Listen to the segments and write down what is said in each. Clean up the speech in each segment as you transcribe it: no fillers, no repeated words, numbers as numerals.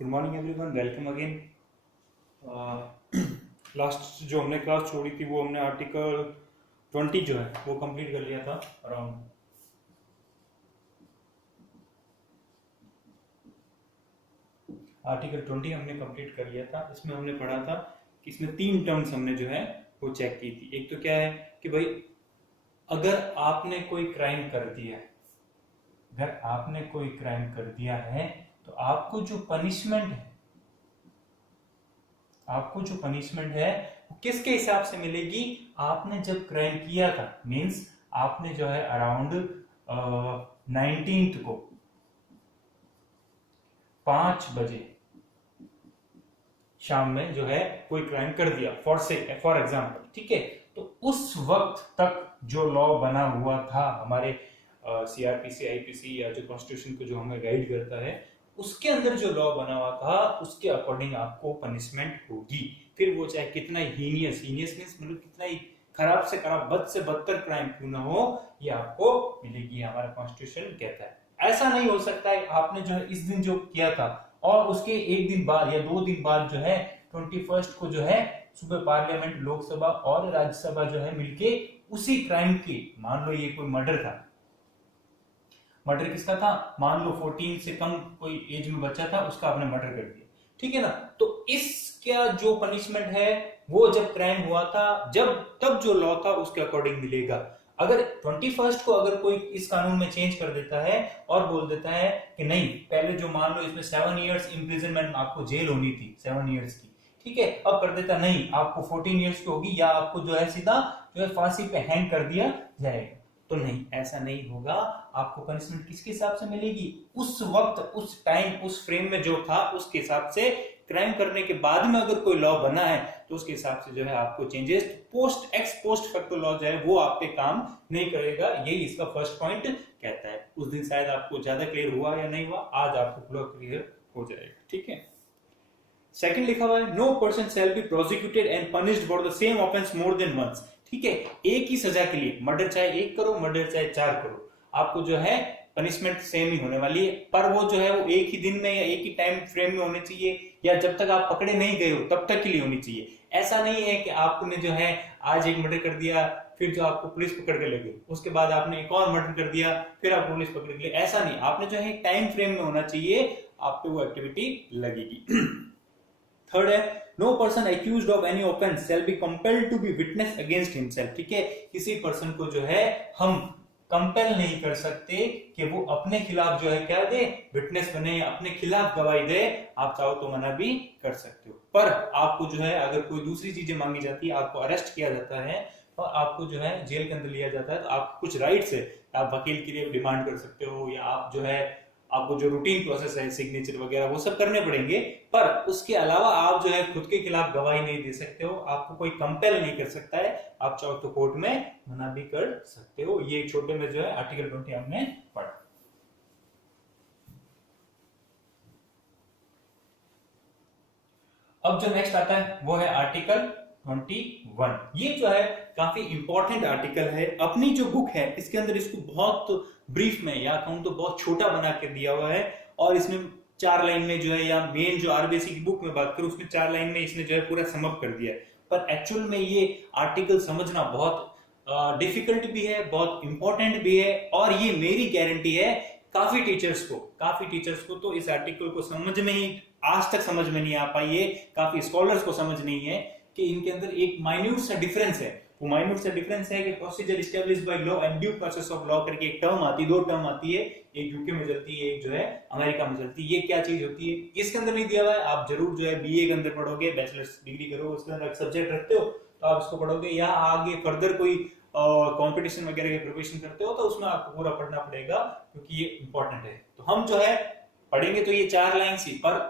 Good morning everyone, welcome again. Last जो हमने class छोड़ी थी वो हमने आर्टिकल 20 जो है वो कंप्लीट कर लिया था अराउंड। आर्टिकल 20 हमने कंप्लीट कर लिया था। इसमें हमने पढ़ा था कि इसमें तीन टर्म्स हमने जो है वो चेक की थी। एक तो क्या है कि भाई अगर आपने कोई क्राइम कर दिया है, अगर आपने कोई क्राइम कर दिया है तो आपको जो पनिशमेंट है, आपको जो पनिशमेंट है वो किसके हिसाब से मिलेगी। आपने जब क्राइम किया था, मींस आपने जो है अराउंड 19th को 5 बजे शाम में जो है कोई क्राइम कर दिया फॉर एग्जाम्पल, ठीक है। तो उस वक्त तक जो लॉ बना हुआ था हमारे सीआरपीसी आईपीसी या जो कॉन्स्टिट्यूशन को जो हमें गाइड करता है, उसके अंदर जो लॉ बना हुआ था उसके अकॉर्डिंग आपको पनिशमेंट होगी। फिर वो चाहे कितना हीनियस मींस मतलब कितना ही खराब से खराब, बद से बदतर क्राइम क्यों ना हो, ये आपको मिलेगी, हमारा कॉन्स्टिट्यूशन कहता है। ऐसा नहीं हो सकता है आपने जो है इस दिन जो किया था और उसके एक दिन बाद या 2 दिन बाद जो है 21st को जो है सुबह पार्लियामेंट, लोकसभा और राज्यसभा जो है मिलके उसी क्राइम की, मान लो ये कोई मर्डर था, मर्डर किसका था, मान लो 14 से कम कोई एज में बच्चा था, उसका आपने मर्डर कर दिया, ठीक है ना। तो इसका जो पनिशमेंट है वो जब क्राइम हुआ था, जब तब जो लॉ था उसके अकॉर्डिंग मिलेगा। अगर 21st को अगर कोई इस कानून में चेंज कर देता है और बोल देता है कि नहीं, पहले जो मान लो इसमें 7 इयर्स इम्प्रिजनमेंट आपको जेल होनी थी 7 इयर्स की, ठीक है, अब कर देता नहीं आपको 14 इयर्स की होगी या आपको जो है सीधा जो है फांसी पे हैंग कर दिया जाएगा, तो नहीं, ऐसा नहीं होगा। आपको पनिशमेंट किसके हिसाब से मिलेगी, उस वक्त, उस टाइम, उस फ्रेम में जो था उसके हिसाब से। क्राइम करने के बाद में अगर कोई लॉ बना है तो उसके हिसाब से जो है आपको चेंजेस, पोस्ट फैक्टो लॉ जो है वो आप पे काम नहीं करेगा। यही इसका फर्स्ट पॉइंट कहता है। उस दिन शायद आपको ज्यादा क्लियर हुआ या नहीं हुआ, आज आपको पूरा क्लियर हो जाएगा, ठीक है। सेकंड लिखा हुआ है, no person shall be prosecuted and punished for the same offence more than once, ठीक है। एक ही सजा के लिए, मर्डर चाहे 1 करो, मर्डर चाहे 4 करो, आपको जो है पनिशमेंट सेम ही होने वाली है। पर वो जो है वो एक ही दिन में या एक ही टाइम फ्रेम में होने चाहिए, या जब तक आप पकड़े नहीं गए हो तब तक के लिए होनी चाहिए। ऐसा नहीं है कि आपने जो है आज एक मर्डर कर दिया, फिर जो आपको पुलिस पकड़ के लगे, उसके बाद आपने एक और मर्डर कर दिया, फिर आप पुलिस पकड़ के लिए, ऐसा नहीं। आपने जो है टाइम फ्रेम में होना चाहिए, आप पे वो एक्टिविटी लगेगी। थर्ड है, no person accused of any offence shall be compelled to be witness against himself, ठीक है। किसी पर्सन को जो है हम कंपेल नहीं कर सकते कि वो अपने खिलाफ जो है क्या दे, विटनेस बने, अपने खिलाफ गवाही दे। आप चाहो तो मना भी कर सकते हो, पर आपको जो है अगर कोई दूसरी चीजें मांगी जाती है, आपको अरेस्ट किया जाता है और आपको जो है जेल के अंदर लिया जाता है, तो आपको कुछ राइट्स है, आप वकील के लिए डिमांड कर सकते हो, या आप जो है आपको जो रूटीन प्रोसेस है, सिग्नेचर वगैरह वो सब करने पड़ेंगे। पर उसके अलावा आप जो है खुद के खिलाफ गवाही नहीं दे सकते हो, आपको कोई कंपेल नहीं कर सकता है। आप चाहो तो कोर्ट में मना भी कर सकते हो। ये एक छोटे में जो है आर्टिकल 20 हमने पढ़ा। अब जो नेक्स्ट आता है वो है आर्टिकल 21। ये जो है काफी इंपॉर्टेंट आर्टिकल है। अपनी जो बुक है इसके अंदर इसको बहुत ब्रीफ में, या कहूं तो बहुत छोटा बना के दिया हुआ है, और इसमें 4 लाइन में जो है, या मेन जो आरबीसी की बुक में बात करूं उसमें 4 लाइन में इसने जो है पूरा समअप कर दिया है। पर एक्चुअल में ये आर्टिकल समझना बहुत डिफिकल्ट भी है, बहुत इंपॉर्टेंट भी है, और ये मेरी गारंटी है काफी टीचर्स को तो इस आर्टिकल को समझ में ही आज तक समझ में नहीं आ पाई है, काफी स्कॉलर्स को समझ नहीं है कि इनके अंदर एक माइन्यूट सा डिफरेंस है। वो माइन्यूट सा डिफरेंस है कि procedure established by law and due process of law करके एक टर्म आती है, 2 टर्म आती है, एक यूके में चलती है, एक जो है अमेरिका में चलती है। ये क्या चीज होती है इसके अंदर नहीं दिया हुआ है। आप जरूर जो है बीए के अंदर पढ़ोगे, बैचलर्स डिग्री करो, उसके अंदर सब्जेक्ट रखते हो तो आप इसको पढ़ोगे, या आगे फर्दर कोई कंपटीशन वगैरह की प्रिपरेशन करते हो तो उसमें आपको पूरा पढ़ना पड़ेगा, क्योंकि ये इंपॉर्टेंट है। तो हम जो है पढ़ेंगे तो ये 4 लाइन ही, पर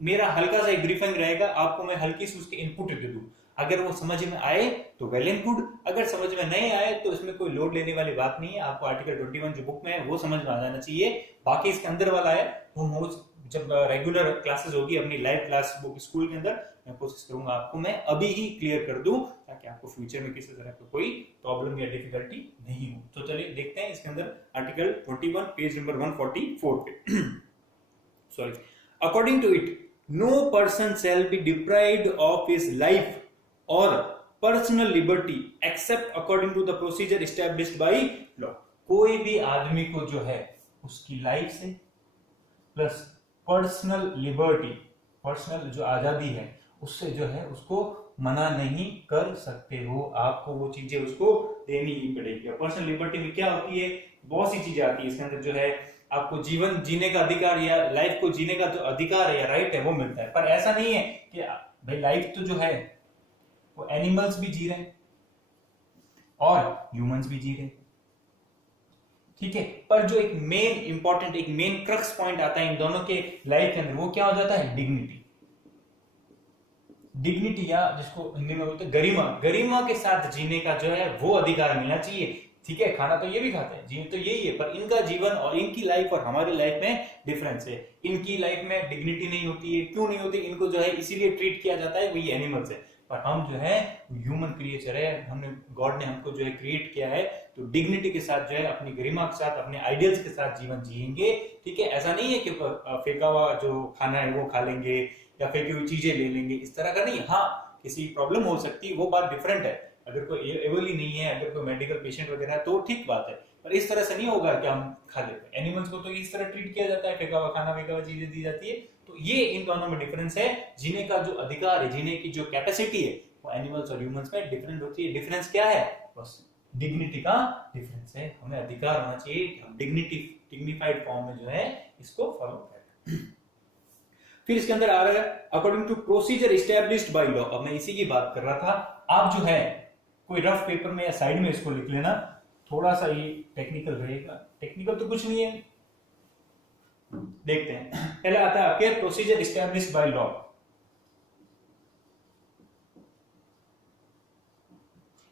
मेरा हल्का सा एक ब्रीफिंग रहेगा, आपको मैं हल्की सी उसके इनपुट दे दूं। अगर वो समझ में आए तो वेल एंड गुड, अगर समझ में नहीं आए तो इसमें कोई लोड लेने वाली बात नहीं है। आपको आर्टिकल 21 जो बुक में है वो समझ में आ जाना चाहिए। बाकी इसके अंदर वाला है वो जब रेगुलर क्लासेस होगी अपनी लाइव क्लास बुक स्कूल के अंदर, मैं कोशिश करूंगा आपको मैं अभी ही क्लियर कर दूं, ताकि आपको फ्यूचर में किसी तरह का कोई प्रॉब्लम या डिफिकल्टी नहीं हो। तो चलिए देखते हैं इसके अंदर आर्टिकल 21 पेज नंबर 144 पे। Sorry, according to it no person shall be deprived of his life और personal liberty except according to the procedure established by law. कोई भी आदमी को जो है उसकी लाइफ से प्लस पर्सनल लिबर्टी, पर्सनल जो आजादी है उससे जो है उसको मना नहीं कर सकते हो, आपको वो चीजें उसको देनी ही पड़ेगी। पर्सनल लिबर्टी में क्या होती है, बहुत सी चीजें आती है इसके अंदर, जो है आपको जीवन जीने का अधिकार या लाइफ को जीने का जो अधिकार है या राइट है वो मिलता है। पर ऐसा नहीं है कि भाई लाइफ तो जो है वो एनिमल्स भी जी रहे हैं और ह्यूमंस भी जी रहे हैं, ठीक है। पर जो एक मेन इंपॉर्टेंट, एक मेन क्रक्स पॉइंट आता है इन दोनों के लाइफ के अंदर, वो क्या हो जाता है, डिग्निटी। डिग्निटी या जिसको हिंदी में बोलते हैं गरिमा, गरिमा के साथ जीने का जो है वो अधिकार मिलना चाहिए, ठीक है। खाना तो ये भी खाते हैं, जीवन तो यही है, पर इनका जीवन और इनकी लाइफ और हमारी लाइफ में डिफरेंस है। इनकी लाइफ में डिग्निटी नहीं होती है, क्यों नहीं होती, इनको जो है इसीलिए ट्रीट किया जाता है, वही एनिमल्स है। पर हम जो है ह्यूमन क्रिएचर है, हमने गॉड ने हमको जो है क्रिएट किया है, तो डिग्निटी के साथ जो है अपनी गरिमा के साथ अपने आइडियल्स के साथ जीवन जिएंगे, ठीक है। ऐसा नहीं है कि फेंका हुआ जो खाना है वो खा लेंगे या फेंकी हुई चीजें ले लेंगे, इस तरह का नहीं। हाँ, किसी प्रॉब्लम हो सकती है, वो बात डिफरेंट है। अगर कोई एबल ही नहीं है, अगर कोई मेडिकल पेशेंट वगैरह है तो ठीक बात है, पर इस तरह से नहीं होगा कि हम खा लेते हैं। एनिमल्स को तो इस तरह ट्रीट किया जाता है, फेंका हुआ खाना, फेंका हुआ चीजें दी जाती है। तो ये इन दोनों में डिफरेंस है। जीने का जो अधिकार है, जीने की जो कैपेसिटी है, वो एनिमल्स और ह्यूमंस में डिफरेंट होती है। डिफरेंस क्या है, बस डिग्निटी का डिफरेंस है। हमें अधिकार होना चाहिए कि हम डिग्निफाइड फॉर्म में जो है इसको फॉलो करें। फिर इसके अंदर आ रहा है according to procedure established by law. अब मैं इसी की बात कर रहा था। आप जो है कोई रफ पेपर में या साइड में इसको लिख लेना, थोड़ा सा ये टेक्निकल रहेगा। टेक्निकल तो कुछ नहीं है, देखते हैं। पहले आता है आपके procedure established by law.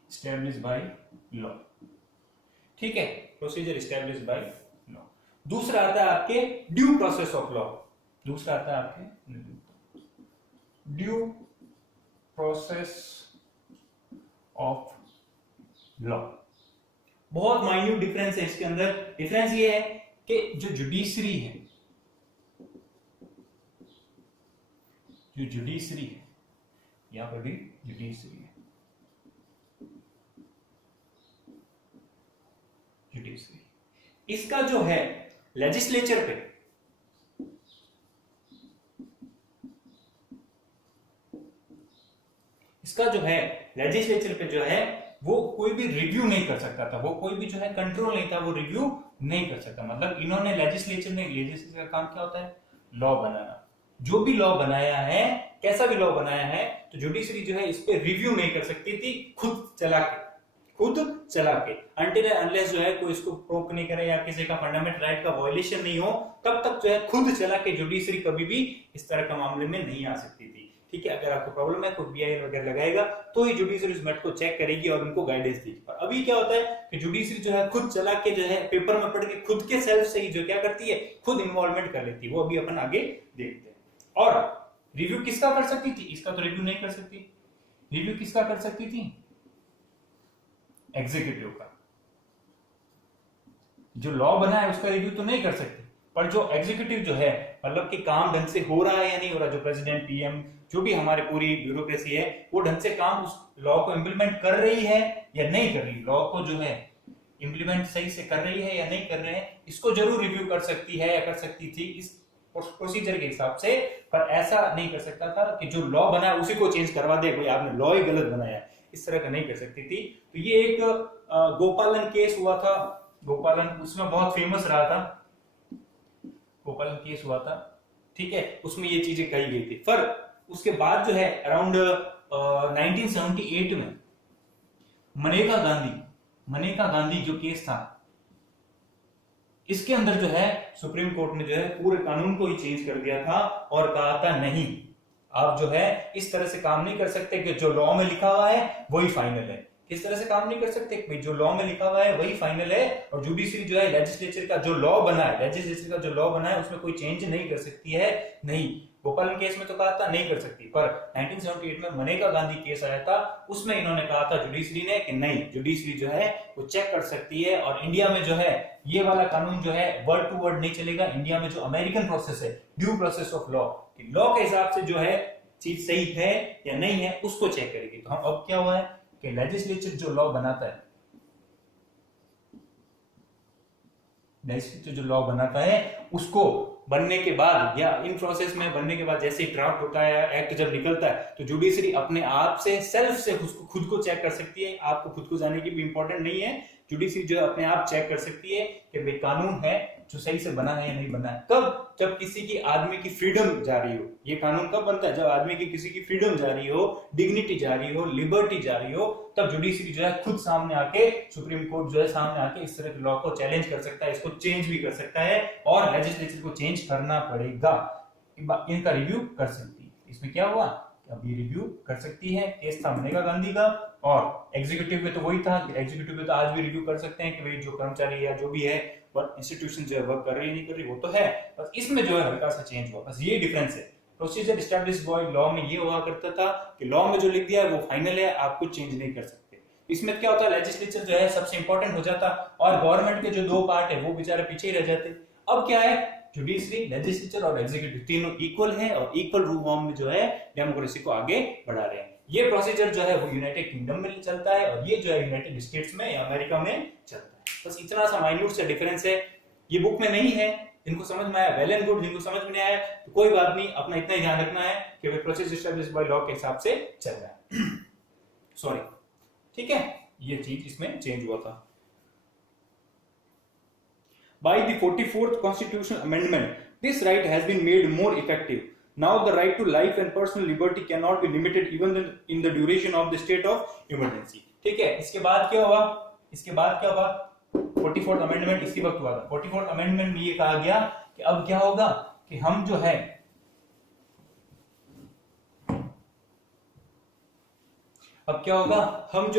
Established by law, ठीक है, प्रोसीजर एस्टैब्लिश्ड बाय लॉ। दूसरा आता है आपके ड्यू प्रोसेस ऑफ लॉ। दूसरा आता है आपके ड्यू प्रोसेस ऑफ लॉ। बहुत माइन्यूट डिफरेंस है इसके अंदर। डिफरेंस ये है कि जो जुडिशरी है, जो जुडिशरी है, यहां पर भी जुडिशरी है, जुडिशरी, इसका जो है लेजिस्लेचर पे, इसका जो है लेजिस्लेचर पे जो है वो कोई भी रिव्यू नहीं कर सकता था, वो कोई भी जो है कंट्रोल नहीं था, वो रिव्यू नहीं कर सकता। मतलब इन्होंने लेजिस्लेचर का काम क्या होता है, लॉ बनाना। जो भी लॉ बनाया है, कैसा भी लॉ बनाया है, तो जुडिशरी जो है इस पे रिव्यू नहीं कर सकती थी, खुद चला के अनटिल अनलेस जो है कोई इसको प्रोक नहीं करे या किसी का फंडामेंटल राइट का वायलेशन नहीं हो, तब तक जो है खुद चला के जुडिशरी कभी भी इस तरह का मामले में नहीं आ सकती थी, ठीक है। अगर आपको प्रॉब्लम है, कोई बीआईएल वगैरह लगाएगा तो ही जुडिशरी उस मैटर को चेक करेगी और उनको गाइडेंस देगी। पर अभी क्या होता है कि जुडिशरी जो है खुद चला के जो है पेपर में पढ़ के खुद के सेल्फ से ही जो क्या करती है, खुद इन्वॉल्वमेंट कर लेती है। वो अभी अपन आगे देखते हैं। और रिव्यू किसका कर सकती थी, इसका तो रिव्यू नहीं कर सकती। रिव्यू किसका कर सकती थी, एग्जीक्यूटिव का। जो लॉ बना है उसका रिव्यू तो नहीं कर सकती, पर जो एग्जीक्यूटिव जो है, मतलब कि काम ढंग से हो रहा है या नहीं हो रहा, जो प्रेसिडेंट, पीएम, जो भी हमारे पूरी ब्यूरोक्रेसी है, वो ढंग से काम उस लॉ को इंप्लीमेंट कर रही है या नहीं कर रही, लॉ को जो है इंप्लीमेंट सही से कर रही है या नहीं कर रहे हैं, इसको जरूर रिव्यू कर सकती है या कर सकती थी इस प्रोसीजर के हिसाब से। पर ऐसा नहीं कर सकता था कि जो लॉ बना है उसी को चेंज करवा दे, कोई आपने लॉ ही गलत बनाया, इस तरह का नहीं कर सकती थी। तो ये एक गोपालन केस हुआ था, गोपालन, उसमें बहुत फेमस रहा था, गोपालन केस हुआ था, ठीक है, उसमें ये चीजें कही गई थी। पर उसके बाद जो है अराउंड 1978 में मनेका गांधी जो केस था, इसके अंदर जो है सुप्रीम कोर्ट ने जो है पूरे कानून को ही चेंज कर दिया था और कहा था नहीं, आप जो है इस तरह से काम नहीं कर सकते कि जो लॉ में लिखा हुआ है वही फाइनल है, किस तरह से काम नहीं कर सकते भाई, जो लॉ में लिखा हुआ है वही फाइनल है, और जुडिशरी जो है लेजिस्लेचर का जो लॉ बना है, लेजिस्लेचर का जो लॉ बना है उसमें कोई चेंज नहीं कर सकती है। नहीं, भोपाल केस में तो कहा था नहीं कर सकती, पर 1978 में मनेका गांधी केस आया था, उसमें इन्होंने कहा था जुडिशरी ने कि नहीं, जुडिशरी जो है वो चेक कर सकती है। और इंडिया में जो है ये वाला कानून जो है वर्ड टू वर्ड नहीं चलेगा। इंडिया में जो अमेरिकन प्रोसेस है, due process of law, law के हिसाब से जो है चीज सही है या नहीं है उसको चेक करेगी। तो हम अब क्या हुआ है कि लेजिस्लेचर जो लॉ बनाता है, लेजिस्लेचर जो लॉ बनाता है उसको बनने के बाद या इन प्रोसेस में बनने के बाद जैसे ही ड्राफ्ट होता है, एक्ट जब निकलता है, तो जुडिशरी अपने आप से सेल्फ से खुद को चेक कर सकती है। आपको खुद को जाने की भी इंपॉर्टेंट नहीं है, जुडिशरी जो है अपने आप चेक कर सकती है कि भाई कानून है जो सही से बना है या नहीं बना है। कब? जब किसी की आदमी की फ्रीडम जा रही हो। ये कानून कब बनता है? जब आदमी की किसी की फ्रीडम जा रही हो, डिग्निटी जा रही हो, लिबर्टी जा रही हो, तब जुडिशरी जो है खुद सामने आके, सुप्रीम कोर्ट जो है सामने आके इस तरह के लॉ को चैलेंज कर सकता है, इसको चेंज भी कर सकता है और लेजिस्लेचर को चेंज करना पड़ेगा, इनका रिव्यू कर सकती है। इसमें क्या हुआ, अब ये रिव्यू कर सकती है। केस था मनेका गांधी का, और एग्जीक्यूटिव में तो वही था, एग्जीक्यूटिव में तो आज भी रिव्यू कर सकते हैं कि भाई जो कर्मचारी या जो भी है इंस्टीट्यूशन जो है वर्क कर रही है नहीं कर रही, वो तो है, बस इसमें जो है हल्का सा चेंज हुआ, बस ये डिफरेंस है। प्रोसीजर एस्टैब्लिश्ड बाय लॉ में ये हुआ करता था कि लॉ में जो लिख दिया है वो फाइनल है, आप कुछ चेंज नहीं कर सकते। इसमें क्या होता है, लेजिस्लेचर जो है सबसे इंपॉर्टेंट हो जाता और गवर्नमेंट के जो दो पार्ट है वो बेचारे पीछे ही रह जाते। अब क्या है, जुडिशरी, लेजिस्लेचर और एग्जीक्यूटिव तीनों इक्वल है और इक्वल फॉर्म में जो है डेमोक्रेसी को आगे बढ़ा रहे हैं। ये प्रोसीजर जो है वो यूनाइटेड किंगडम में चलता है और ये जो है यूनाइटेड स्टेट्स में या अमेरिका में चलता है। बस इतना सा माइन्यूट से डिफरेंस है, ये बुक में नहीं है। जिनको समझ में आया वेल एंड गुड, जिनको समझ में नहीं आया तो कोई बात नहीं, अपना इतना ही ध्यान रखना है कि प्रोसेस एस्टैब्लिश्ड बाय लॉ के हिसाब से चल रहा है। सॉरी, ठीक है, ये चीज इसमें चेंज हुआ था। By the 44th constitutional amendment, this right has been made more effective. Now the right to life and personal liberty cannot be limited even in the duration of the state of emergency. ठीक है, इसके बाद क्या हुआ, 44th amendment इसी वक्त हुआ था। 44th अमेंडमेंट में ये कहा गया कि अब क्या होगा कि हम जो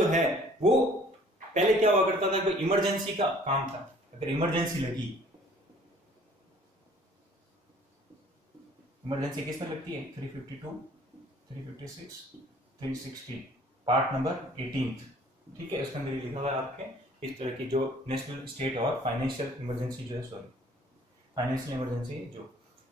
है वो पहले क्या हुआ करता था, कोई इमरजेंसी का काम था, अगर इमरजेंसी लगी, इमरजेंसी किस में लगती है, 352, 356, 360, पार्ट नंबर 18, ठीक है, इसके अंदर लिखा हुआ है आपके इस तरह की जो नेशनल, स्टेट और फाइनेंशियल इमरजेंसी जो है, फाइनेंशियल इमरजेंसी जो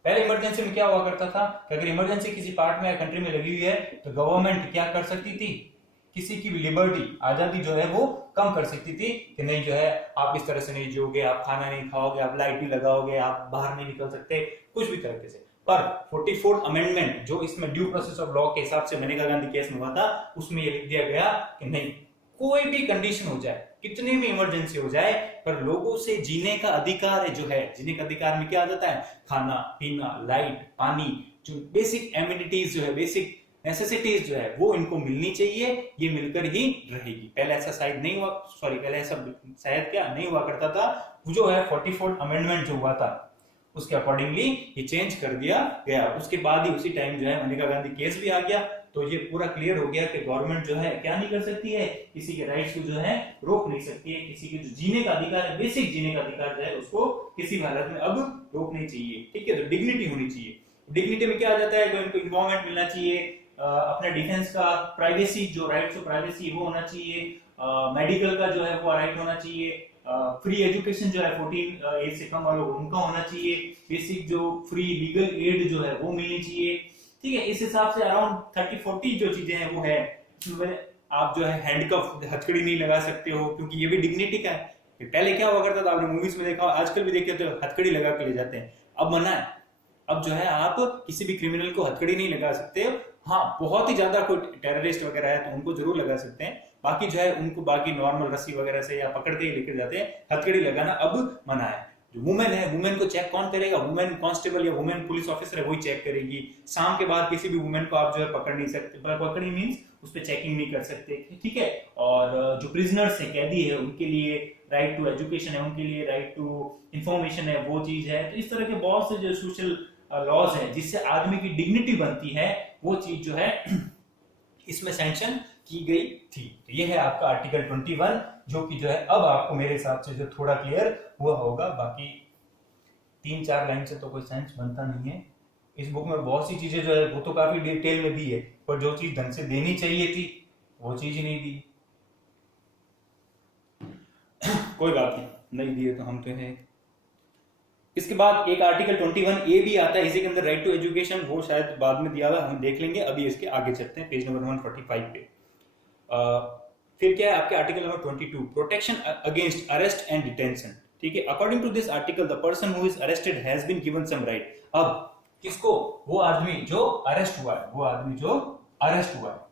पहले इमरजेंसी में क्या हुआ करता था कि अगर इमरजेंसी किसी पार्ट में या कंट्री में लगी हुई है तो गवर्नमेंट क्या कर सकती थी, किसी की भी लिबर्टी, आजादी जो है वो कम कर सकती थी कि नहीं जो है आप इस तरह से नहीं जियोगे, आप खाना नहीं खाओगे, आप लाइट नहीं लगाओगे, आप बाहर नहीं निकल सकते, कुछ भी तरीके से। पर 44th अमेंडमेंट जो इसमें ड्यू प्रोसेस ऑफ लॉ के हिसाब से मनेका गांधी केस में हुआ था, उसमें ये लिख दिया गया कि नहीं, कोई भी कंडीशन हो जाए, कितनी भी इमरजेंसी हो जाए, पर लोगों से जीने का अधिकार है जो है, जीने का अधिकार में क्या आ जाता है, खाना पीना, लाइट, पानी, जो बेसिक एमिनिटीज जो है, बेसिक नेसेसिटीज जो है वो इनको मिलनी चाहिए, ये मिलकर ही रहेगी। पहले ऐसा शायद नहीं हुआ, पहले ऐसा शायद क्या नहीं हुआ करता था, जो है 44th अमेंडमेंट जो हुआ था उसके अकॉर्डिंगली ये चेंज कर दिया गया। उसके बाद ही उसी टाइम जो है मनेका गांधी केस भी आ गया, तो ये पूरा क्लियर हो गया कि गवर्नमेंट जो है क्या नहीं कर सकती है, किसी के राइट्स को जो है रोक नहीं सकती है, किसी के जो जीने का अधिकार है, बेसिक जीने का अधिकार जो है उसको किसी हालत में अब रोक नहीं चाहिए, ठीक है। तो डिग्निटी होनी चाहिए, डिग्निटी में क्या आ जाता है, इनको इन्वायरमेंट मिलना चाहिए, अपने डिफेंस का प्राइवेसी, जो राइट्स ऑफ प्राइवेसी वो होना चाहिए, मेडिकल का जो है वो राइट होना चाहिए, फ्री एजुकेशन जो है 14 एज से कम वालों को उनका होना चाहिए, बेसिक जो फ्री लीगल एड जो है वो मिलनी चाहिए, ठीक है। इस हिसाब से अराउंड 30-40 जो चीजें हैं वो है। आप जो है हैंडकफ, हथकड़ी नहीं लगा सकते हो, क्योंकि ये भी डिग्निटी का है। पहले क्या हुआ करता था, आपने मूवीज में देखा, आजकल भी देखे तो हथकड़ी लगा के ले जाते हैं, अब मना है। अब जो है आप किसी भी क्रिमिनल को हथकड़ी नहीं लगा सकते हो। हाँ, बहुत ही ज्यादा कोई टेररिस्ट वगैरह है तो उनको जरूर लगा सकते हैं, बाकी जो है उनको बाकी नॉर्मल रस्सी वगैरह से या पकड़ के ही लेकर जाते हैं, हथकड़ी लगाना अब मना है। जो वुमेन है, वुमेन को चेक कौन करेगा, वुमेन कांस्टेबल या वुमेन पुलिस ऑफिसर है वही चेक करेगी। शाम के बाद किसी भी वुमेन को आप जो है पकड़ नहीं सकते, पकड़ी मींस उस पर चेकिंग नहीं कर सकते, ठीक है। और जो प्रिजनर्स है, कैदी है, उनके लिए राइट टू एजुकेशन है, उनके लिए राइट टू इंफॉर्मेशन है, वो चीज है। तो इस तरह के बहुत से जो सोशल लॉज है जिससे आदमी की डिग्निटी बनती है, वो चीज जो है इसमें सैंक्शन की गई थी। तो ये है आपका आर्टिकल 21, जो कि जो है अब आपको मेरे हिसाब से जो थोड़ा क्लियर हुआ होगा। बाकी 3-4 लाइन से तो कोई सेंस बनता नहीं है। इस बुक में बहुत सी चीजें जो है वो तो काफी डिटेल में दी है, पर जो चीज ढंग से देनी चाहिए थी वो चीज ही नहीं दी। कोई बात नहीं दी है तो हम तो है। इसके बाद एक आर्टिकल 21A भी आता है इसी के अंदर, राइट टू एजुकेशन, वो शायद बाद में दिया हुआ, हम देख लेंगे। अभी इसके आगे चलते हैं पेज नंबर 145 पे। फिर क्या है आपके article number 22, protection against arrest and detention. ठीक है, according to this article the person who is arrested has been given some right. अब किसको? वो आदमी जो अरेस्ट हुआ है, वो आदमी जो अरेस्ट हुआ है,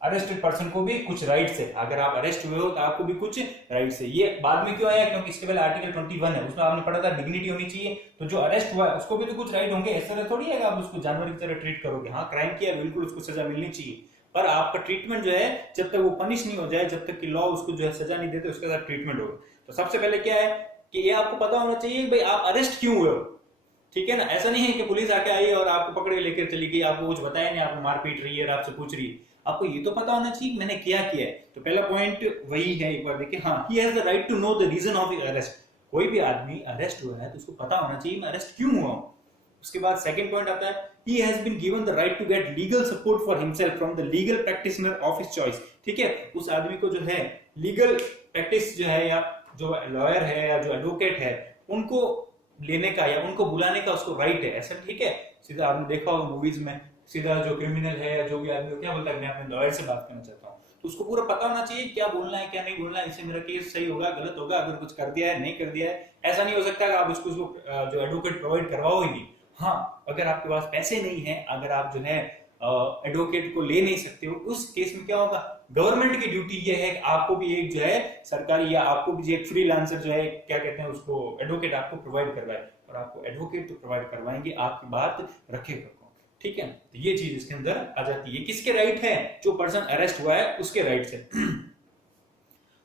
अरेस्टेड पर्सन को भी कुछ राइट्स है। अगर आप अरेस्ट हुए हो तो आपको भी कुछ राइट्स है। ये बाद में क्यों आया? क्योंकि इसके पहले आर्टिकल 21 है, उसमें आपने पढ़ा था डिग्निटी होनी चाहिए। तो जो अरेस्ट हुआ है उसको भी तो कुछ राइट होंगे। ऐसा थोड़ी है कि आप उसको जानवर की तरह ट्रीट करोगे। हाँ, क्राइम किया, बिल्कुल उसको सजा मिलनी चाहिए, पर आपका ट्रीटमेंट जो है जब तक वो पनिश नहीं हो जाए, जब तक कि लॉ उसको जो है सजा नहीं देते, उसके साथ ट्रीटमेंट होगा। तो सबसे पहले क्या है कि ये आपको पता होना चाहिए भाई आप अरेस्ट क्यों हुए हो। ठीक है ना, ऐसा नहीं है कि पुलिस आके आई और आपको पकड़ के लेकर चली गई, आपको कुछ बताया नहीं, आपको मार पीट रही है और आपसे पूछ रही है। आपको ये तो पता होना चाहिए मैंने क्या किया है। तो पहला पॉइंट वही है, एक बार देखिए। हाँ, he has the right to know the reason of his arrest. कोई भी आदमी अरेस्ट हुआ है तो उसको पता होना चाहिए मैं अरेस्ट क्यों हुआ हूं। उसके बाद सेकंड पॉइंट आता है, he has been given the right to get legal support for himself from the legal practitioner of his choice। ठीक है, उस आदमी को जो है लीगल प्रैक्टिस जो है, या जो लॉयर है या जो एडवोकेट है, उनको लेने का या उनको बुलाने का उसको राइट है। ऐसा ठीक है, सीधा आपने देखा होगा मूवीज में, सीधा जो क्रिमिनल है या जो भी आदमी क्या बोलता है मैं अपने लॉयर से बात करना चाहता हूँ, तो उसको पूरा पता होना चाहिए क्या बोलना है क्या नहीं बोलना है, इससे मेरा केस सही होगा गलत होगा, अगर कुछ कर दिया है नहीं कर दिया है। ऐसा नहीं हो सकता कि आप उसको जो एडवोकेट प्रोवाइड करवाओ ही नहीं। हाँ, अगर आपके पास पैसे नहीं है, अगर आप जो है एडवोकेट को ले नहीं सकते हो, उस केस में क्या होगा, गवर्नमेंट की ड्यूटी ये है कि आपको भी एक जो है सरकारी, या आपको भी एक फ्रीलांसर जो है क्या कहते हैं उसको, एडवोकेट आपको प्रोवाइड करवाए। और आपको एडवोकेट तो प्रोवाइड करवाएंगे, आपकी बात रखेगा। ठीक है, तो ये चीज इसके अंदर आ जाती है। किसके राइट है? जो पर्सन अरेस्ट हुआ है उसके राइट है।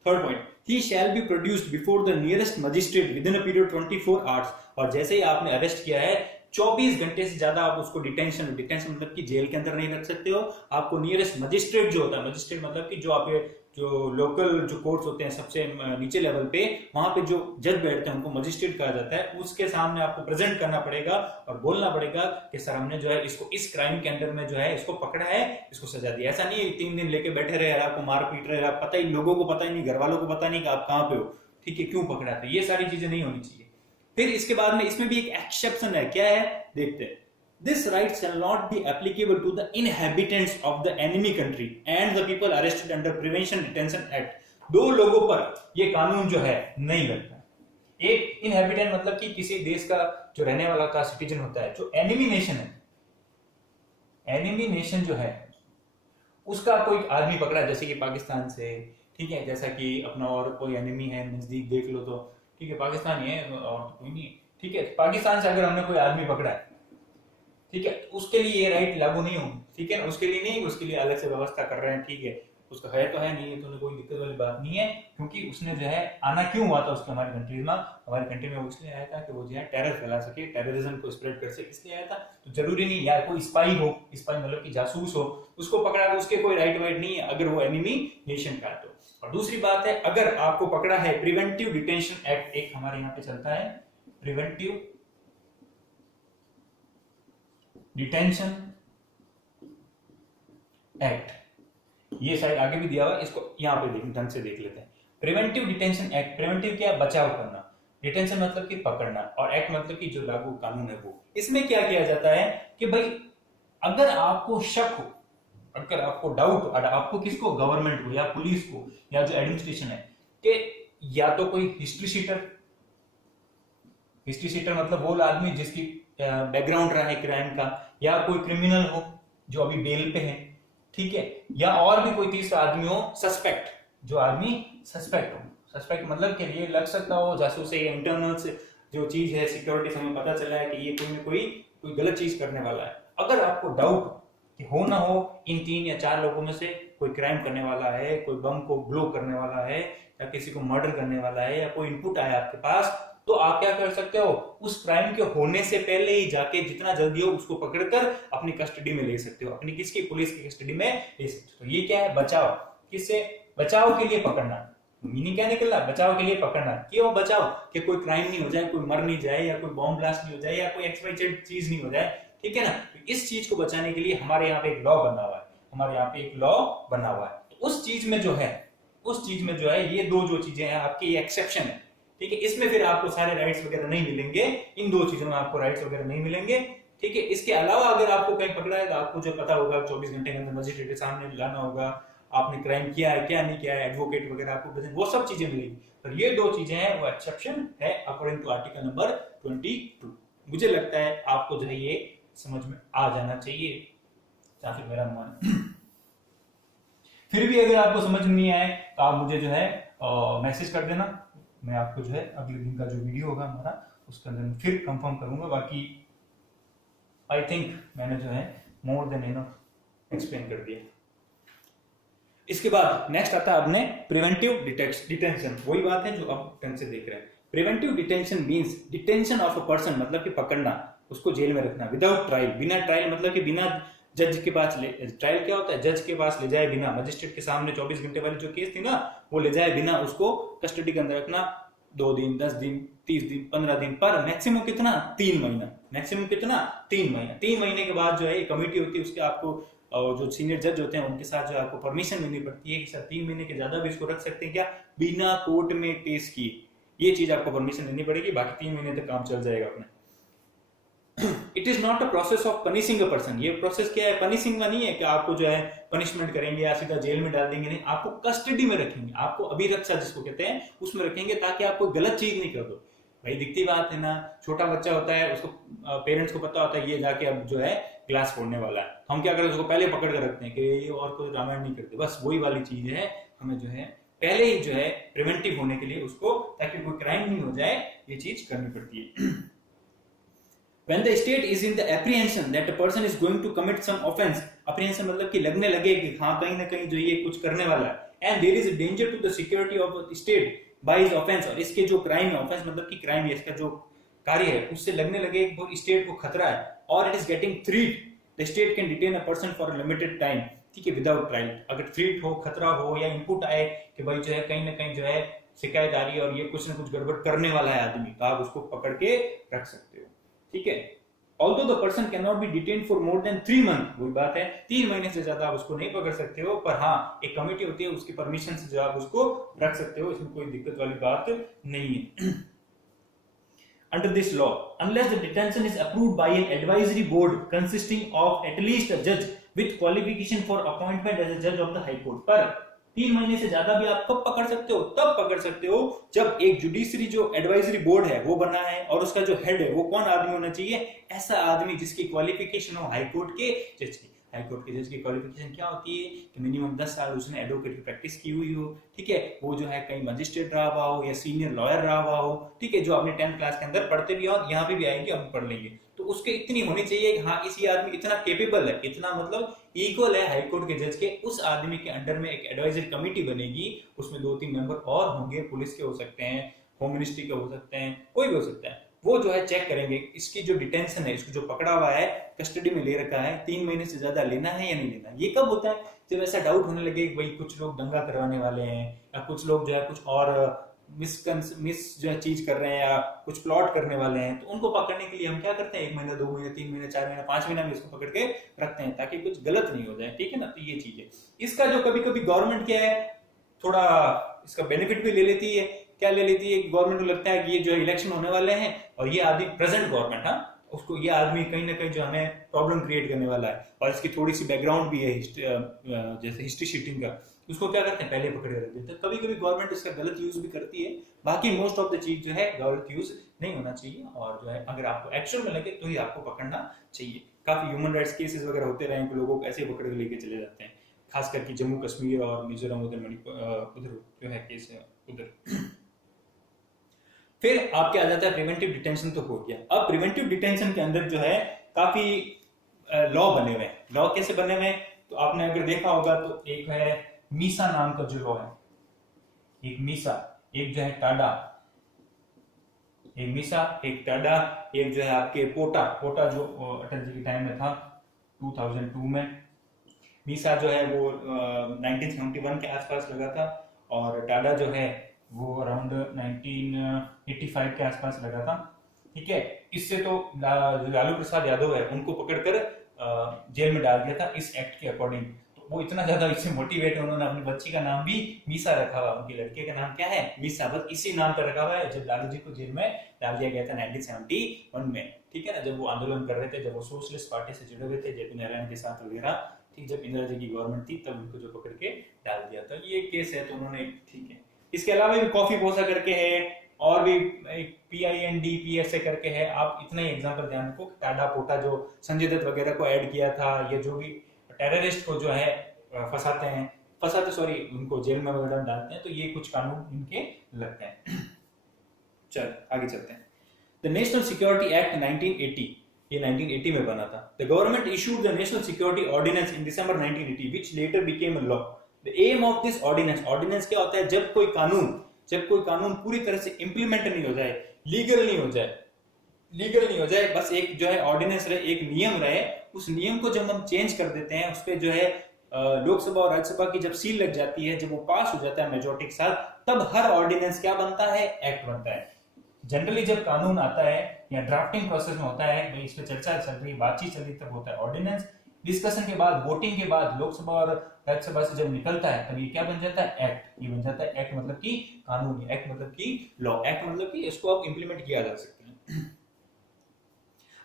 Third point, he shall be produced before the nearest magistrate within a period 24 hours। और जैसे ही आपने अरेस्ट किया है 24 घंटे से ज्यादा आप उसको डिटेंशन मतलब कि जेल के अंदर नहीं रख सकते हो। आपको नियरेस्ट मजिस्ट्रेट जो होता है, मजिस्ट्रेट मतलब कि जो आपके जो लोकल जो कोर्ट्स होते हैं सबसे नीचे लेवल पे, वहां पे जो जज बैठते हैं उनको मजिस्ट्रेट कहा जाता है। उसके सामने आपको प्रेजेंट करना पड़ेगा और बोलना पड़ेगा कि सर हमने जो है इसको इस क्राइम के अंदर में जो है इसको पकड़ा है, इसको सजा दी। ऐसा नहीं है 3 दिन लेके बैठे रहे, आपको मार पीट रहे, आप पता ही, लोगों को पता ही नहीं, घर वालों को पता नहीं कि आप कहाँ पे हो, ठीक है, क्यों पकड़ा। तो ये सारी चीजें नहीं होनी चाहिए। फिर इसके बाद में इसमें भी एक एक्सेप्शन है, क्या है देखते हैं। This right shall not be applicable to the inhabitants of the enemy country and the people arrested under Prevention Detention Act। 2 लोगों पर ये कानून जो है नहीं लगता। एक इनहेबिटेंट मतलब कि किसी देश का जो रहने वाला का सिटीजन होता है। जो एनिमी नेशन है, एनिमी नेशन जो है उसका कोई आदमी पकड़ा, जैसे कि पाकिस्तान से, ठीक है, जैसा कि अपना और कोई एनिमी है नजदीक देख लो तो, ठीक है, पाकिस्तान ही है और तो कोई नहीं, ठीक है। पाकिस्तान से अगर हमने कोई आदमी पकड़ा है, ठीक है, उसके लिए ये राइट लागू नहीं होंगे, ठीक है, उसके लिए नहीं, उसके लिए अलग से व्यवस्था कर रहे हैं, ठीक है, उसका है तो है, नहीं है तो कोई दिक्कत वाली बात नहीं है। क्योंकि उसने जो है आना क्यों हुआ था उसके हमारी कंट्री में, हमारी कंट्री में इसलिए आया था कि वो जो है टेरर फैला सके, टेररिज्म को स्प्रेड कर सके, इसलिए आया था। तो जरूरी नहीं यार कोई स्पाई हो, स्पाई मतलब कि जासूस हो, उसको पकड़ा तो उसके कोई राइट वाइट नहीं है अगर वो एनिमी नेशन का। तो और दूसरी बात है, अगर आपको पकड़ा है, प्रिवेंटिव डिटेंशन एक्ट एक हमारे यहाँ पे चलता है, प्रिवेंटिव डिटेंशन एक्ट, ये शायद आगे भी दिया हुआ, इसको यहां पे ढंग से देख लेते हैं। प्रिवेंटिव डिटेंशन एक्ट, प्रिवेंटिव क्या, बचाव करना, डिटेंशन मतलब कि पकड़ना, और एक्ट मतलब कि जो लागू कानून है वो। इसमें क्या किया जाता है कि भाई अगर आपको शक हो, अगर आपको डाउट, आपको किसको, गवर्नमेंट को या पुलिस को या जो एडमिनिस्ट्रेशन है, कि या तो कोई हिस्ट्री शीटर, हिस्ट्री शीटर मतलब वो आदमी जिसकी बैकग्राउंड रहा है क्राइम का, या कोई क्रिमिनल हो जो अभी बेल पे है, ठीक है, या और भी कोई तीसरा आदमी हो, सस्पेक्ट, जो आदमी सस्पेक्ट हो, सस्पेक्ट मतलब कि ये लग सकता हो जासूस है, इंटरनल से जो चीज है सिक्योरिटी से हमें पता चला है कि ये कोई ना कोई गलत चीज करने वाला है। अगर आपको डाउट कि हो ना हो इन 3 या 4 लोगों में से कोई क्राइम करने वाला है, कोई बम को ब्लो करने वाला है, या किसी को मर्डर करने वाला है, या कोई इनपुट आया आपके पास, तो आप क्या कर सकते हो, उस क्राइम के होने से पहले ही जाके जितना जल्दी हो उसको पकड़कर अपनी कस्टडी में ले सकते हो, अपनी किसकी, पुलिस की कस्टडी में ले सकते हो। तो ये क्या है, बचाव। किससे? बचाव के लिए पकड़ना। मीनिंग क्या निकला, बचाव के लिए पकड़ना। क्यों बचाव? कि कोई क्राइम नहीं हो जाए, कोई मर नहीं जाए, या कोई बॉम्ब ब्लास्ट नहीं हो जाए, या कोई XYZ चीज नहीं हो जाए, ठीक है ना। तो इस चीज को बचाने के लिए हमारे यहाँ पे एक लॉ बना हुआ है, हमारे यहाँ पे एक लॉ बना हुआ है। तो उस चीज में जो है, उस चीज में जो है ये दो जो चीजें हैं आपकी, ये एक्सेप्शन है, ठीक है। इसमें फिर आपको सारे राइट्स वगैरह नहीं मिलेंगे, इन दो चीजों में आपको राइट्स वगैरह नहीं मिलेंगे, ठीक है। इसके अलावा अगर आपको कहीं पकड़ा है तो आपको जो पता होगा 24 घंटे के अंदर मजिस्ट्रेट के सामने लाना होगा, आपने क्राइम किया है क्या नहीं किया है, एडवोकेट वगैरह आपको प्रेजेंट, वो सब चीजें मिलेगी। पर ये दो चीजें हैं वो एक्सेप्शन है अकॉर्डिंग टू आर्टिकल नंबर 22। मुझे लगता है आपको जो है ये समझ में आ जाना चाहिए, या फिर मेरा अनुमान। फिर भी अगर आपको समझ में नहीं आए तो आप मुझे जो है मैसेज कर देना, मैं आपको जो है अगले दिन का जो वीडियो होगा हमारा उसके अंदर फिर कंफर्म करूंगा। बाकी आई थिंक मैंने जो है मोर देन इनफ एक्सप्लेन कर दिया। इसके बाद नेक्स्ट आता है अपने प्रिवेंटिव डिटेंशन। वही बात है जो आप ढंग से देख रहे हैं। Preventive detention means detention of a person, मतलब कि पकड़ना, उसको जेल में रखना विदाउट ट्रायल, बिना ट्रायल, मतलब कि बिना जज के पास ले, ट्रायल क्या होता है, जज के पास ले जाए बिना, मजिस्ट्रेट के सामने 24 घंटे वाली जो केस थी ना, वो ले जाए बिना, उसको कस्टडी के अंदर रखना 2 दिन, 10 दिन, 30 दिन, 15 दिन, पर मैक्सिमम कितना, 3 महीना, मैक्सिमम कितना, 3 महीना। 3 महीने के बाद जो है कमेटी होती है, उसके आपको जो सीनियर जज होते हैं उनके साथ जो आपको परमिशन लेनी पड़ती है कि सर 3 महीने के ज्यादा भी इसको रख सकते हैं क्या, बिना कोर्ट में केस किए, ये चीज आपको परमिशन लेनी पड़ेगी, बाकी 3 महीने तक काम चल जाएगा अपना। It is not a process of punishing a person, ये प्रोसेस क्या है, पनिशिंग का नहीं है कि आपको जो है पनिशमेंट करेंगे या सीधा जेल में डाल देंगे, नहीं, आपको कस्टडी में रखेंगे, आपको अभिरक्षा जिसको कहते हैं उसमें रखेंगे, ताकि आप कोई गलत चीज नहीं कर दो। भाई दिखती बात है ना, छोटा बच्चा होता है, उसको पेरेंट्स को पता होता है ये जाके अब जो है ग्लास फोड़ने वाला है, हम क्या करते हैं उसको पहले पकड़ कर रखते हैं कि ये और कोई रामायण नहीं करते, बस वही वाली चीज है, हमें जो है पहले ही जो है प्रिवेंटिव होने के लिए उसको, ताकि कोई क्राइम नहीं हो जाए, ये चीज करनी पड़ती है। When the state is in the apprehension that a person is going to commit some offense, apprehension मतलब कि लगने लगे कि हाँ कहीं ना कहीं जो ये कुछ करने वाला है, and there is a danger to the security of the state by his offense, और इसके जो क्राइम है, ऑफेंस मतलब कि क्राइम है, इसका जो कार्य है उससे लगने लगे कि स्टेट को खतरा है, और it is getting threat, the state can detain a person for a limited time, ठीक है, विदाउट ट्रायल। अगर थ्रीट हो, खतरा हो, या इनपुट आए कि भाई जो है कहीं ना कहीं जो है शिकायत आ रही है और ये कुछ ना कुछ गड़बड़ करने वाला है आदमी, तो आप उसको पकड़ के रख सकते हो, ठीक है। Although the person cannot be detained for more than 3 months, वही बात है, 3 महीने से ज्यादा आप उसको नहीं पकड़ सकते हो, पर हाँ एक कमेटी होती है उसकी परमिशन से जो आप उसको रख सकते हो, इसमें कोई दिक्कत वाली बात नहीं है। Under this law, unless the detention is approved by an advisory board consisting of at least a judge with qualification for appointment as a judge of the High Court, पर 3 महीने से ज्यादा भी आप कब पकड़ सकते हो, तब पकड़ सकते हो जब एक जुडिशरी जो एडवाइजरी बोर्ड है वो बना है, और उसका जो हेड है वो कौन आदमी होना चाहिए, ऐसा आदमी जिसकी क्वालिफिकेशन हो हाई कोर्ट के जज की। हाई कोर्ट के जज की क्वालिफिकेशन क्या होती है कि मिनिमम 10 साल उसने एडवोकेट की प्रैक्टिस की हुई हो, ठीक है, वो जो है कहीं मजिस्ट्रेट रहा हुआ हो या सीनियर लॉयर रहा हुआ हो, ठीक है, जो आपने 10th क्लास के अंदर पढ़ते भी हो, यहाँ पे भी आएंगे हम पढ़ लेंगे, तो उसके इतनी होनी चाहिए कि हाँ इसी आदमी इतना केपेबल है, इतना मतलब इक्वल है हाई कोर्ट के जज के, उस आदमी के अंडर में एक एडवाइजरी कमेटी बनेगी, उसमें 2-3 मेंबर और होंगे, पुलिस के हो सकते हैं, होम मिनिस्ट्री के हो सकते हैं, कोई भी हो सकता है, वो जो है चेक करेंगे इसकी जो डिटेंशन है, इसको जो पकड़ा हुआ है, कस्टडी में ले रखा है, 3 महीने से ज्यादा लेना है या नहीं लेना। ये कब होता है, जब ऐसा डाउट होने लगे कि भाई कुछ लोग दंगा करवाने वाले हैं, या कुछ लोग जो है कुछ और मिस जो है चीज कर रहे हैं, या कुछ प्लॉट करने वाले हैं, तो उनको पकड़ने के लिए हम क्या करते हैं, 1 महीना, 2 महीने, 3 महीने, 4 महीने, 5 महीना भी इसको पकड़ के रखते हैं, ताकि कुछ गलत नहीं हो जाए, ठीक है ना। तो ये चीज है इसका, जो कभी कभी गवर्नमेंट क्या है थोड़ा इसका बेनिफिट भी ले लेती है, क्या ले लेती है, गवर्नमेंट को लगता है कि ये जो इलेक्शन होने वाले हैं और ये आदमी प्रेजेंट गवर्नमेंट, हाँ उसको ये आदमी कहीं ना कहीं जो हमें प्रॉब्लम क्रिएट करने वाला है, और इसकी थोड़ी सी बैकग्राउंड भी है जैसे हिस्ट्री शीटिंग का, उसको क्या करते हैं पहले पकड़े रख देते हैं। कभी कभी गवर्नमेंट इसका गलत यूज भी करती है, बाकी मोस्ट ऑफ द चीज जो है गलत यूज नहीं होना चाहिए, और जो है अगर आपको एक्शन में लगे तो ही आपको पकड़ना चाहिए। काफी ह्यूमन राइट्स केसेस वगैरह होते रहे कि लोगों को ऐसे पकड़ के लेके चले जाते हैं, खास करके जम्मू कश्मीर और मिजोरम, उधर मणिपुर, उधर जो है केस है उधर। फिर आपके आ जाता है प्रिवेंटिव डिटेंशन, तो हो गया। अब प्रिवेंटिव डिटेंशन के अंदर जो है काफी लॉ बने हुए हैं। लॉ कैसे बने हुए हैं, तो आपने अगर देखा होगा तो एक है मीसा नाम का जो लॉ है, एक मीसा, एक जो है टाडा, एक मीसा, एक टाडा, एक जो है आपके पोटा, पोटा जो अटल जी के टाइम में था 2002 में। मीसा जो है वो 1971 के आसपास लगा था, और टाडा जो है वो अराउंड 1985 के आसपास लगा था। ठीक है, इससे तो लालू प्रसाद यादव है उनको पकड़कर जेल में डाल दिया था इस एक्ट के अकॉर्डिंग। तो वो इतना ज्यादा इससे मोटिवेट है, उन्होंने अपनी बच्ची का नाम भी मीसा रखा हुआ, उनकी लड़के का नाम क्या है, मीसा, बस इसी नाम पर रखा हुआ है जब लालू जी को जेल में डाल दिया गया था 1971 में। ठीक है ना, जब वो आंदोलन कर रहे थे, जब वो सोशलिस्ट पार्टी से जुड़े हुए थे जेपी नारायण के साथ वगैरह, ठीक, जब इंदिरा जी की गवर्नमेंट थी तब उनको जो पकड़ के डाल दिया था, ये केस है। तो उन्होंने, ठीक है, इसके अलावा भी कॉफी पोसा करके है, और भी एक PINDPSA करके है। आप इतना ही एग्जांपल ध्यान रखो, टाडा पोटा जो संजय दत्त वगैरह को ऐड किया था, ये जो भी टेररिस्ट को जो है फंसाते सॉरी उनको जेल में वगैरह डालते हैं, तो ये कुछ कानून इनके लगते हैं। चल आगे चलते हैं। द नेशनल सिक्योरिटी एक्ट 1980, ये 1980 में बना था। The government issued the national security ordinance in December 1980 which later became a law. The aim of this ordinance, ordinance क्या होता है, जब कोई कानून पूरी तरह से इंप्लीमेंट नहीं हो जाए, लीगल नहीं हो जाए, बस एक जो है ऑर्डिनेंस रहे, एक नियम रहे, उस नियम को जब हम चेंज कर देते हैं, उस पे जो है लोकसभा और राज्यसभा की जब सील लग जाती है, जब वो पास हो जाता है मेजोरिटी के साथ, तब हर ऑर्डिनेंस क्या बनता है, एक्ट बनता है। जनरली जब कानून आता है या ड्राफ्टिंग प्रोसेस में होता है, इस पे चर्चा चल रही, बातचीत चल रही, तब होता है ऑर्डिनेंस। डिस्कशन के बाद, वोटिंग के बाद, लोकसभा और राज्यसभा से जब निकलता है, तब ये क्या बन जाता है, एक्ट। ये बन जाता है एक्ट, मतलब कि कानून, एक्ट मतलब कि लॉ, एक्ट मतलब कि इसको आप इंप्लीमेंट किया जा सकते हैं।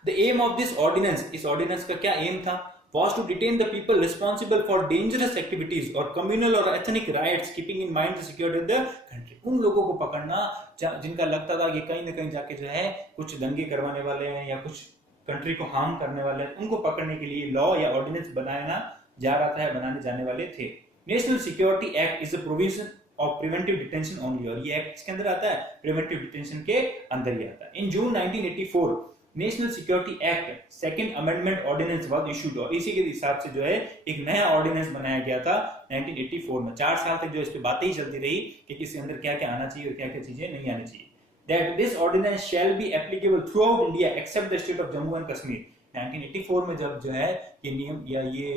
The aim of this ordinance, इस ऑर्डिनेंस का क्या एम था, was to detain the people responsible for dangerous activities or communal or ethnic riots, keeping in mind the security of the country। उन लोगों को पकड़ना जिनका लगता था कि कहीं ना कहीं जाके जो है कुछ दंगे करवाने वाले हैं या कुछ कंट्री को हार्म करने वाले हैं, उनको पकड़ने के लिए लॉ या ऑर्डिनेंस बनाना जा रहा था, बनाने जाने वाले थे। National security act is a provision of preventive detention only, और ये एक्ट किसके अंदर आता है, प्रिवेंटिव डिटेंशन के अंदर ही आता है। In June 1984 national security act second amendment ordinance was issued, और इसी के हिसाब से जो है एक नया ऑर्डिनेंस बनाया गया था 1984 में। 4 साल तक जो इस पे बातें ही चलती रही कि किसके अंदर क्या क्या आना चाहिए और क्या क्या चीजें नहीं आनी चाहिए। That this ordinance shall be applicable throughout India except the state of Jammu and Kashmir. 1984 में जब जो है ये नियम या ये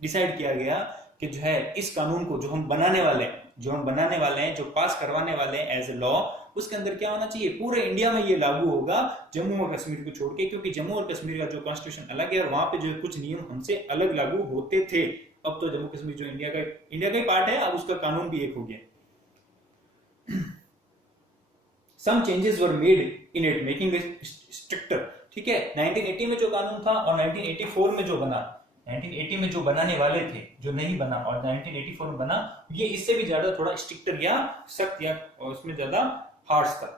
डिसाइड किया गया कि जो है इस कानून को जो हम बनाने वाले हैं, जो पास करवाने वाले हैं एज ए लॉ, उसके अंदर क्या होना चाहिए, पूरे इंडिया में ये लागू होगा जम्मू और कश्मीर को छोड़ के, क्योंकि जम्मू और कश्मीर का जो कॉन्स्टिट्यूशन अलग है और वहां पे जो कुछ नियम हमसे अलग लागू होते थे। अब तो जम्मू कश्मीर जो इंडिया का ही पार्ट है, अब उसका कानून भी एक हो गया। Some changes were made in it making it stricter. ठीक है, 1980 में जो कानून था और 1984 में जो बना, 1980 में जो बनाने वाले थे, जो नहीं बना, और 1984 में बना, ये इससे भी ज्यादा थोड़ा स्ट्रिक्टर या सख्त या उसमें ज्यादा हार्श था।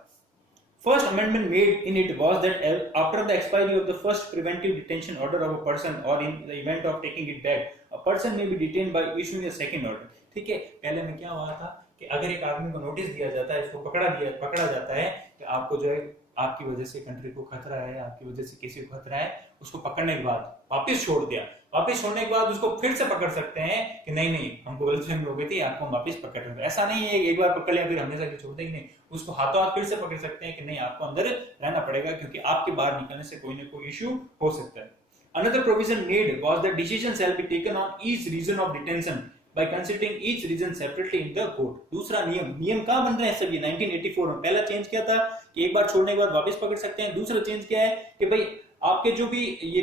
First amendment made in it was that after the expiry of the first preventive detention order of a person or in the event of taking it back, a person may be detained by issuing a second order। ठीक है, पहले में क्या हुआ था कि अगर एक आदमी को नोटिस दिया जाता है, इसको पकड़ा जाता है कि आपको जो है आपकी वजह से कंट्री को खतरा है, आपकी वजह से किसी को खतरा है, उसको पकड़ने के बाद वापस छोड़ दिया, वापस छोड़ने के बाद उसको फिर से पकड़ सकते हैं कि नहीं हमको गलतफहमी हो गई थी, आपको हम वापस पकड़ रहे हैं। ऐसा नहीं है एक बार पकड़ लिया फिर हमेशा के छोड़ देंगे, नहीं, उसको हाथों हाथ फिर से पकड़ सकते हैं कि नहीं आपको अंदर रहना पड़ेगा, क्योंकि आपके बाहर निकलने से कोई ना कोई इश्यू हो सकता है। Another provision made was that decision shall be taken on each reason of detention by considering each reason separately in the court। दूसरा नियम कहाँ बन रहे हैं सभी 1984 में। पहला चेंज क्या था कि एक बार छोड़ने के बाद वापस पकड़ सकते हैं। दूसरा चेंज क्या है कि भाई आपके जो भी ये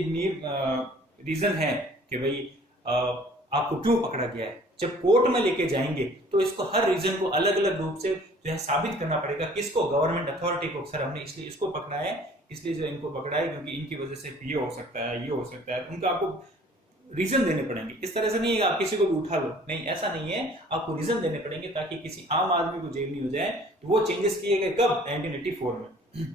रीजन है कि भाई आपको क्यों पकड़ा गया है, जब कोर्ट में लेके जाएंगे तो इसको हर रीजन को अलग अलग रूप से जो है साबित करना पड़ेगा। किसको, गवर्नमेंट अथॉरिटी को, सर हमने इसलिए इसको पकड़ा है, इसलिए जो इनको पकड़ा है क्योंकि इनकी वजह से ये हो सकता है, ये हो सकता है, उनका आपको रीजन देने पड़ेंगे। इस तरह से नहीं है आप किसी को भी उठा लो, नहीं ऐसा नहीं है, आपको रीजन देने पड़ेंगे ताकि किसी आम आदमी को जेल नहीं हो जाए। तो वो चेंजेस किए गए कब, 1984 में।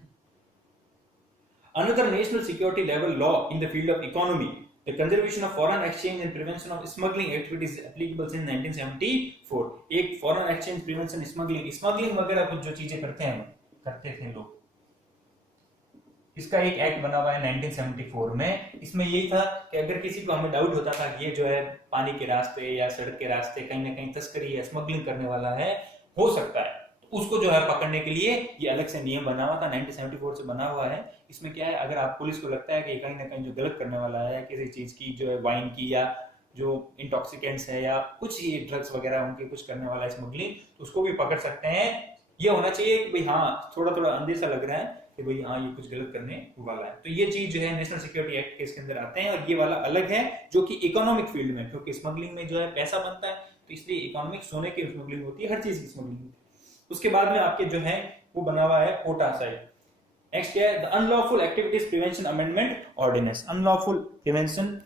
Another national security level law in the field of economy, the conservation of foreign exchange and prevention of smuggling activities applicable since 1974। एक foreign exchange prevention smuggling वगैरह कुछ जो चीजें करते थे लोग, इसका एक एक्ट बना हुआ है 1974 में। इसमें यही था कि अगर किसी को हमें डाउट होता था कि ये जो है पानी के रास्ते या सड़क के रास्ते कहीं ना कहीं तस्करी या स्मगलिंग करने वाला है, हो सकता है, उसको जो है पकड़ने के लिए ये अलग से नियम बना हुआ था, 1974 से बना हुआ है। इसमें क्या है, अगर आप पुलिस को लगता है कि कहीं ना कहीं जो गलत करने वाला है किसी चीज की, जो है वाइन की या जो इंटॉक्सिकेंट्स है या कुछ ये ड्रग्स वगैरह उनके कुछ करने वाला है स्मगलिंग, तो उसको भी पकड़ सकते हैं। ये होना चाहिए कि भाई हाँ थोड़ा थोड़ा अंदेशा लग रहा है कि भाई हाँ ये कुछ गलत करने वाला है। तो ये चीज जो है नेशनल सिक्योरिटी एक्ट के इसके अंदर आते हैं, और ये वाला अलग है जो कि इकोनॉमिक फील्ड में, क्योंकि स्मगलिंग में जो है पैसा बनता है, तो इसलिए इकोनॉमिक सोने की स्मगलिंग होती है, हर चीज की स्मगलिंग होती है। उसके बाद में आपके जो है वो बना हुआ है कोटा साइड। नेक्स्ट क्या है, the unlawful activities prevention amendment ordinance, unlawful prevention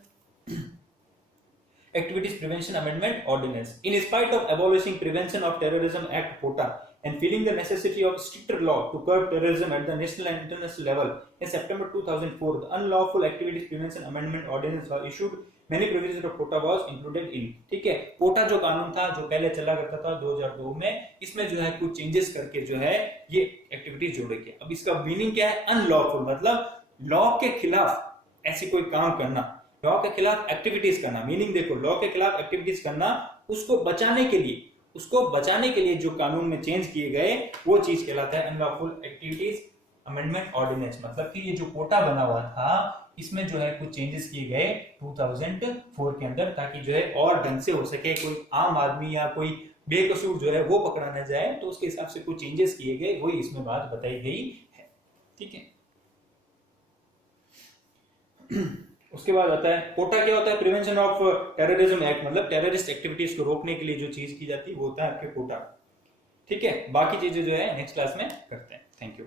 Activities Prevention Amendment Ordinance. In spite of abolishing Prevention of Terrorism Act (POTA) and feeling the necessity of stricter law to curb terrorism at the national and international level, in September 2004, the Unlawful Activities Prevention Amendment Ordinance was issued. Many provisions of POTA was included in. ठीक है, पोटा जो कानून था जो पहले चला करता था 2002 में, इसमें जो है कुछ चेंजेस करके जो है ये एक्टिविटीज जोड़े गए। अब इसका मीनिंग क्या है, अनलॉफुल मतलब लॉ के खिलाफ ऐसी कोई काम करना, लॉ के खिलाफ एक्टिविटीज करना। मीनिंग देखो, लॉ के खिलाफ एक्टिविटीज करना, उसको बचाने के लिए जो कानून में चेंज किए गए वो चीज कहलाता है अनलॉफुल एक्टिविटीज अमेंडमेंट ऑर्डिनेंस। मतलब कि ये जो कोटा बना हुआ था इसमें जो है कुछ चेंजेस किए गए 2004 के अंदर, ताकि जो है और ढंग से हो सके, कोई आम आदमी या कोई बेकसूर जो है वो पकड़ा न जाए, तो उसके हिसाब से कुछ चेंजेस किए गए, वही इसमें बात बताई गई है। ठीक है, उसके बाद आता है पोटा क्या होता है, प्रिवेंशन ऑफ टेररिज्म एक्ट, मतलब टेररिस्ट एक्टिविटीज को रोकने के लिए जो चीज की जाती है वो होता है आपके पोटा। ठीक है, बाकी चीजें जो है नेक्स्ट क्लास में करते हैं। Thank you.